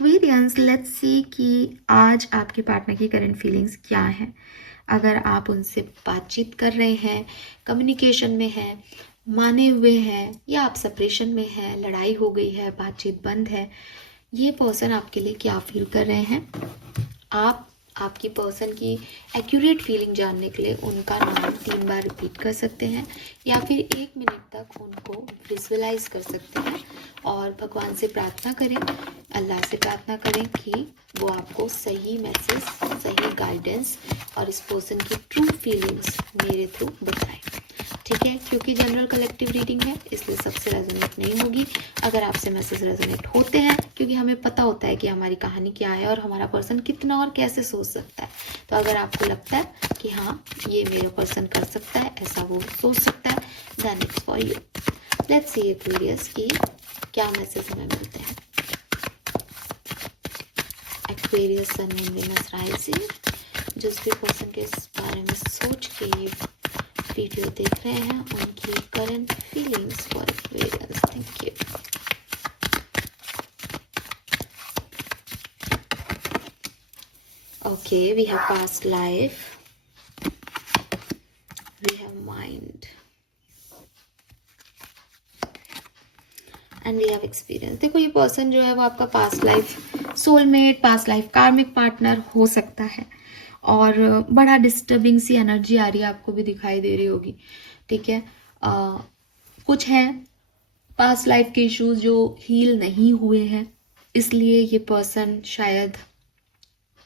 Aquarians, let's see कि आज आपके पार्टनर की करंट फीलिंग्स क्या है। अगर आप उनसे बातचीत कर रहे हैं, कम्युनिकेशन में हैं, माने हुए हैं, या आप सेपरेशन में हैं, लड़ाई हो गई है, बातचीत बंद है, ये पर्सन आपके लिए क्या फील कर रहे हैं। आप आपकी पर्सन की एक्यूरेट फीलिंग जानने के लिए उनका नाम 3 बार रिपीट कर सकते हैं या फिर 1 मिनट तक उनको विजुअलाइज कर सकते हैं और भगवान से प्रार्थना करें, अल्लाह से प्रार्थना करें कि वो आपको सही मैसेज, सही गाइडेंस और इस पर्सन की ट्रू फीलिंग्स मेरे थ्रू बताएं। ठीक है, क्योंकि जनरल कलेक्टिव रीडिंग है इसलिए सबसे रेजोनेट नहीं होगी। अगर आपसे मैसेज रेजोनेट होते हैं, क्योंकि हमें पता होता है कि हमारी कहानी क्या है और हमारा पर्सन कितना और कैसे सोच सकता है, तो अगर आपको लगता है कि हाँ ये मेरा पर्सन कर सकता है, ऐसा वो सोच सकता है, then it's for you. Let's see Aquarius की क्या मैसेज हमें मिलते हैं। Aquarius sun moon Venus rising, जिस भी पर्सन के इस बारे में सोच के वीडियो देख रहे हैं उनकी current feelings for Aquarius. Thank you. Okay, we have past life, we have mind, and we have experience. देखो ये पर्सन जो है वो आपका past life soulmate, past life कार्मिक पार्टनर हो सकता है और बड़ा डिस्टर्बिंग सी एनर्जी आ रही है, आपको भी दिखाई दे रही होगी। ठीक है, कुछ है पास्ट लाइफ के इश्यूज जो हील नहीं हुए हैं, इसलिए ये पर्सन शायद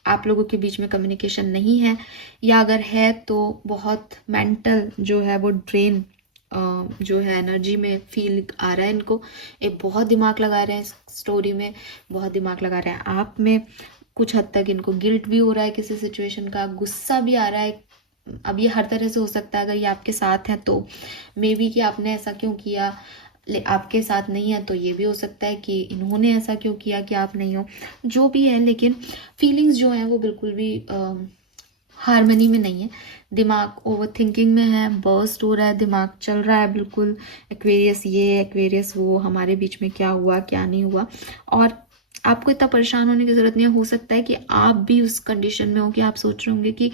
आप लोगों के बीच में कम्युनिकेशन नहीं है, या अगर है तो बहुत मेंटल जो है वो ड्रेन जो है एनर्जी में फील आ रहा है इनको। एक बहुत दिमाग लगा रहे हैं स्टोरी में, बहुत दिमाग लगा रहे हैं आप में। कुछ हद तक इनको गिल्ट भी हो रहा है किसी सिचुएशन का, गुस्सा भी आ रहा है। अब ये हर तरह से हो सकता है, अगर ये आपके साथ हैं तो मे बी कि आपने ऐसा क्यों किया, आपके साथ नहीं है तो ये भी हो सकता है कि इन्होंने ऐसा क्यों किया कि आप नहीं हो, जो भी है। लेकिन फीलिंग्स जो हैं वो बिल्कुल भी हार्मनी में नहीं है। दिमाग ओवर थिंकिंग में है, बर्स्ट हो रहा है, दिमाग चल रहा है बिल्कुल, एक्वेरियस ये एक्वेरियस वो, हमारे बीच में क्या हुआ क्या नहीं हुआ। और आपको इतना परेशान होने की ज़रूरत नहीं है। हो सकता है कि आप भी उस कंडीशन में हो कि आप सोच रहे होंगे कि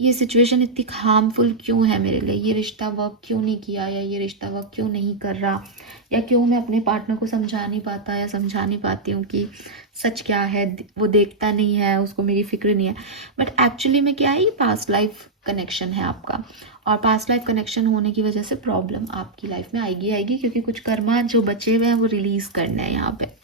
ये सिचुएशन इतनी हार्मफुल क्यों है मेरे लिए, ये रिश्ता वर्क क्यों नहीं किया, या ये रिश्ता वर्क क्यों नहीं कर रहा, या क्यों मैं अपने पार्टनर को समझा नहीं पाता या समझा नहीं पाती हूँ कि सच क्या है, वो देखता नहीं है, उसको मेरी फिक्र नहीं है। बट एक्चुअली में क्या है, ये पास्ट लाइफ कनेक्शन है आपका, और पास्ट लाइफ कनेक्शन होने की वजह से प्रॉब्लम आपकी लाइफ में आएगी क्योंकि कुछ कर्मा जो बचे हुए हैं वो रिलीज करना है यहाँ पे।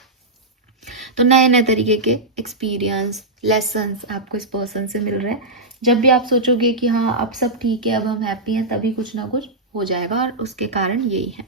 तो नए नए तरीके के एक्सपीरियंस, लेसन्स आपको इस पर्सन से मिल रहे हैं। जब भी आप सोचोगे कि हाँ अब सब ठीक है, अब हम हैप्पी हैं, तभी कुछ ना कुछ हो जाएगा, और उसके कारण यही है।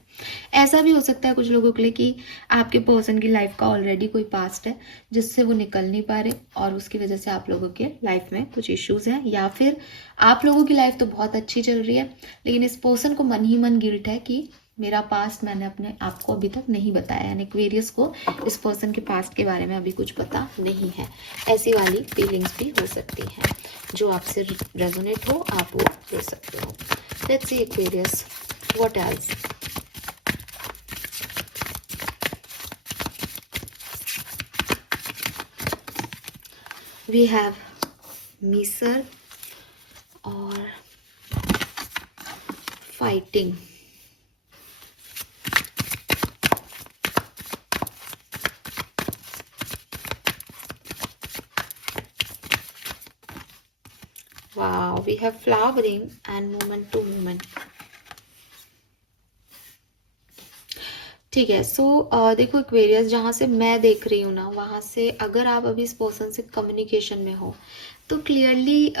ऐसा भी हो सकता है कुछ लोगों के लिए कि आपके पर्सन की लाइफ का ऑलरेडी कोई पास्ट है जिससे वो निकल नहीं पा रहे, और उसकी वजह से आप लोगों के लाइफ में कुछ इश्यूज हैं, या फिर आप लोगों की लाइफ तो बहुत अच्छी चल रही है लेकिन इस पर्सन को मन ही मन गिल्ट है कि मेरा पास्ट मैंने अपने आप को अभी तक नहीं बताया, यानी एक्वेरियस को इस पर्सन के पास्ट के बारे में अभी कुछ पता नहीं है। ऐसी वाली फीलिंग्स भी हो सकती हैं। जो आपसे रेजोनेट हो आप वो ले सकते हो। Let's see Aquarius, what else. We have मीसर और fighting. Wow, we have flowering and moment to moment. ठीक है, सो देखो एक्वेरियस, जहाँ से मैं देख रही हूँ ना, वहाँ से अगर आप अभी इस पर्सन से कम्युनिकेशन में हो तो क्लियरली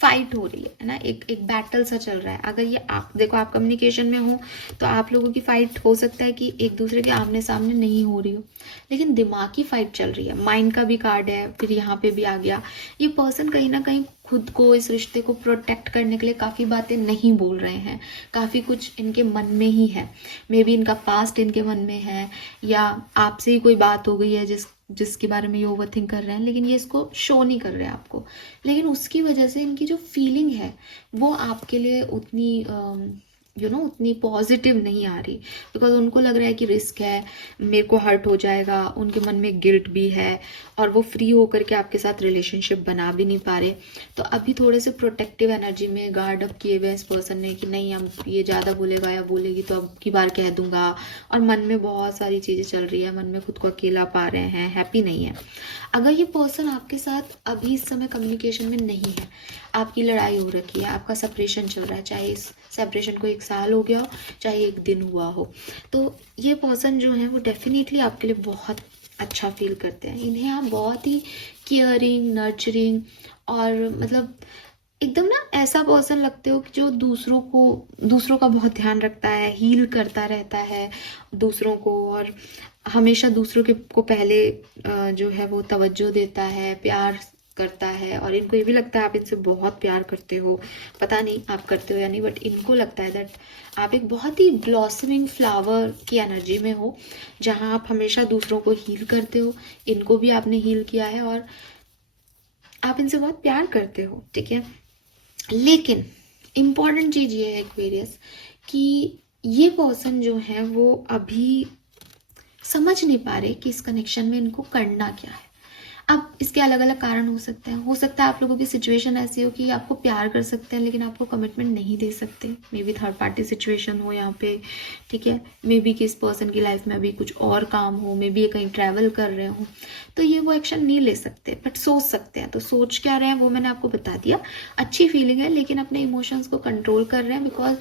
फाइट हो रही है ना, एक बैटल सा चल रहा है। अगर ये आप देखो, आप कम्युनिकेशन में हो तो आप लोगों की फाइट हो सकता है कि एक दूसरे के आमने सामने नहीं हो रही हो, लेकिन दिमागी फाइट चल रही है। माइंड का भी कार्ड है, फिर यहाँ पे भी आ गया। ये पर्सन कहीं ना कहीं खुद को, इस रिश्ते को प्रोटेक्ट करने के लिए काफ़ी बातें नहीं बोल रहे हैं, काफ़ी कुछ इनके मन में ही है। मे बी इनका पास्ट इनके मन में है, या आपसे ही कोई बात हो गई है जिसके बारे में ये ओवर थिंक कर रहे हैं, लेकिन ये इसको शो नहीं कर रहे हैं आपको। लेकिन उसकी वजह से इनकी जो फीलिंग है वो आपके लिए उतनी उतनी पॉजिटिव नहीं आ रही, बिकॉज उनको लग रहा है कि रिस्क है, मेरे को हर्ट हो जाएगा, उनके मन में गिल्ट भी है और वो फ्री होकर के आपके साथ रिलेशनशिप बना भी नहीं पा रहे। तो अभी थोड़े से प्रोटेक्टिव एनर्जी में गार्ड अप किए हुए इस पर्सन ने कि नहीं, हम ये ज़्यादा बोलेगा या बोलेगी तो अब की बार कह दूंगा, और मन में बहुत सारी चीज़ें चल रही है, मन में खुद को अकेला पा रहे हैं, हैप्पी नहीं है। अगर ये पर्सन आपके साथ अभी इस समय कम्युनिकेशन में नहीं है, आपकी लड़ाई हो रखी है, आपका सेपरेशन चल रहा है, चाहे इस सेपरेशन को 1 साल हो गया हो, चाहे 1 दिन हुआ हो, तो ये पर्सन जो है वो डेफिनेटली आपके लिए बहुत अच्छा फील करते हैं। इन्हें आप बहुत ही केयरिंग, नर्चरिंग और मतलब एकदम ना ऐसा पर्सन लगते हो कि जो दूसरों का बहुत ध्यान रखता है, हील करता रहता है दूसरों को, और हमेशा दूसरों को पहले जो है वो तवज्जो देता है, प्यार करता है। और इनको ये भी लगता है आप इनसे बहुत प्यार करते हो, पता नहीं आप करते हो या नहीं, बट इनको लगता है दैट आप एक बहुत ही ब्लॉसमिंग फ्लावर की एनर्जी में हो, जहाँ आप हमेशा दूसरों को हील करते हो। इनको भी आपने हील किया है और आप इनसे बहुत प्यार करते हो, ठीक है। लेकिन इम्पॉर्टेंट चीज़ ये है एक्वेरियस कि ये पर्सन जो है वो अभी समझ नहीं पा रहे कि इस कनेक्शन में इनको करना क्या है। अब इसके अलग अलग कारण हो सकता है आप लोगों की सिचुएशन ऐसी हो कि आपको प्यार कर सकते हैं लेकिन आपको कमिटमेंट नहीं दे सकते, may be third party situation हो यहाँ पे, ठीक है। मे बी कि इस पर्सन की लाइफ में अभी कुछ और काम हो, मे बी ये कहीं ट्रैवल कर रहे हो, तो ये वो एक्शन नहीं ले सकते, बट सोच सकते हैं। तो सोच क्या रहे हैं वो मैंने आपको बता दिया, अच्छी फीलिंग है लेकिन अपने इमोशंस को कंट्रोल कर रहे हैं, बिकॉज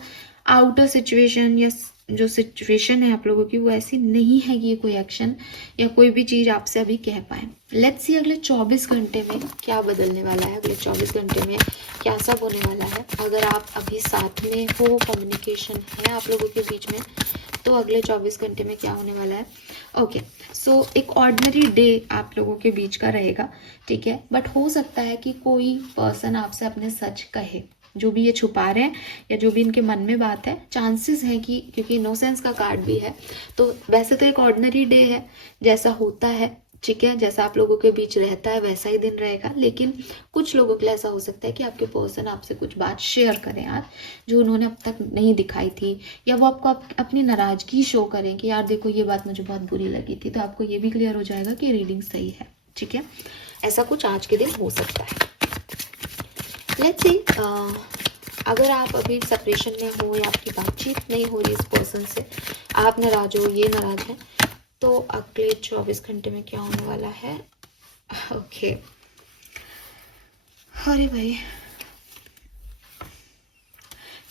आउटर सिचुएशन या जो सिचुएशन है आप लोगों की वो ऐसी नहीं है कि ये कोई एक्शन या कोई भी चीज़ आपसे अभी कह पाए। लेट्स सी अगले 24 घंटे में क्या बदलने वाला है, अगले 24 घंटे में क्या सब होने वाला है। अगर आप अभी साथ में हो, कम्युनिकेशन है आप लोगों के बीच में, तो अगले 24 घंटे में क्या होने वाला है। ओके, सो एक ऑर्डिनरी डे आप लोगों के बीच का रहेगा, ठीक है। बट हो सकता है कि कोई पर्सन आपसे अपने सच कहे, जो भी ये छुपा रहे हैं या जो भी इनके मन में बात है। चांसेस हैं कि क्योंकि इनोसेंस का कार्ड भी है, तो वैसे तो एक ऑर्डिनरी डे है जैसा होता है, ठीक है, जैसा आप लोगों के बीच रहता है वैसा ही दिन रहेगा। लेकिन कुछ लोगों के लिए ऐसा हो सकता है कि आपके पर्सन आपसे कुछ बात शेयर करें आज जो उन्होंने अब तक नहीं दिखाई थी, या वो आपको अपनी नाराजगी शो करें कि यार देखो ये बात मुझे बहुत बुरी लगी थी। तो आपको ये भी क्लियर हो जाएगा कि रीडिंग सही है, ठीक है। ऐसा कुछ आज के दिन हो सकता है। लेट्स सी, अगर आप अभी सेपरेशन में हो या आपकी बातचीत नहीं हो रही इस पर्सन से, आप नाराज हो, ये नाराज है, तो अगले 24 घंटे में क्या होने वाला है। ओके, अरे भाई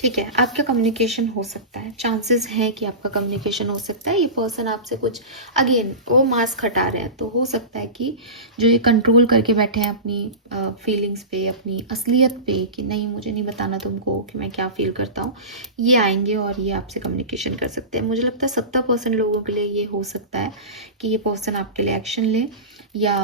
ठीक है, आपका कम्युनिकेशन हो सकता है, चांसेस हैं कि आपका कम्युनिकेशन हो सकता है। ये पर्सन आपसे कुछ अगेन वो मास्क हटा रहे हैं, तो हो सकता है कि जो ये कंट्रोल करके बैठे हैं अपनी फीलिंग्स पे, अपनी असलियत पे, कि नहीं मुझे नहीं बताना तुमको कि मैं क्या फील करता हूँ, ये आएंगे और ये आपसे कम्युनिकेशन कर सकते हैं। मुझे लगता है 70% लोगों के लिए ये हो सकता है कि ये पर्सन आपके लिए एक्शन ले, या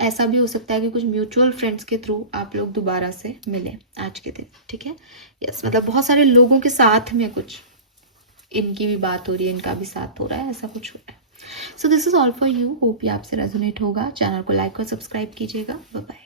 ऐसा भी हो सकता है कि कुछ म्यूचुअल फ्रेंड्स के थ्रू आप लोग दोबारा से मिले आज के दिन, ठीक है। यस, मतलब बहुत सारे लोगों के साथ में कुछ इनकी भी बात हो रही है, इनका भी साथ हो रहा है, ऐसा कुछ हो रहा है। So this is all for you, hope ये आपसे रेजोनेट होगा। चैनल को लाइक और सब्सक्राइब कीजिएगा। Bye bye.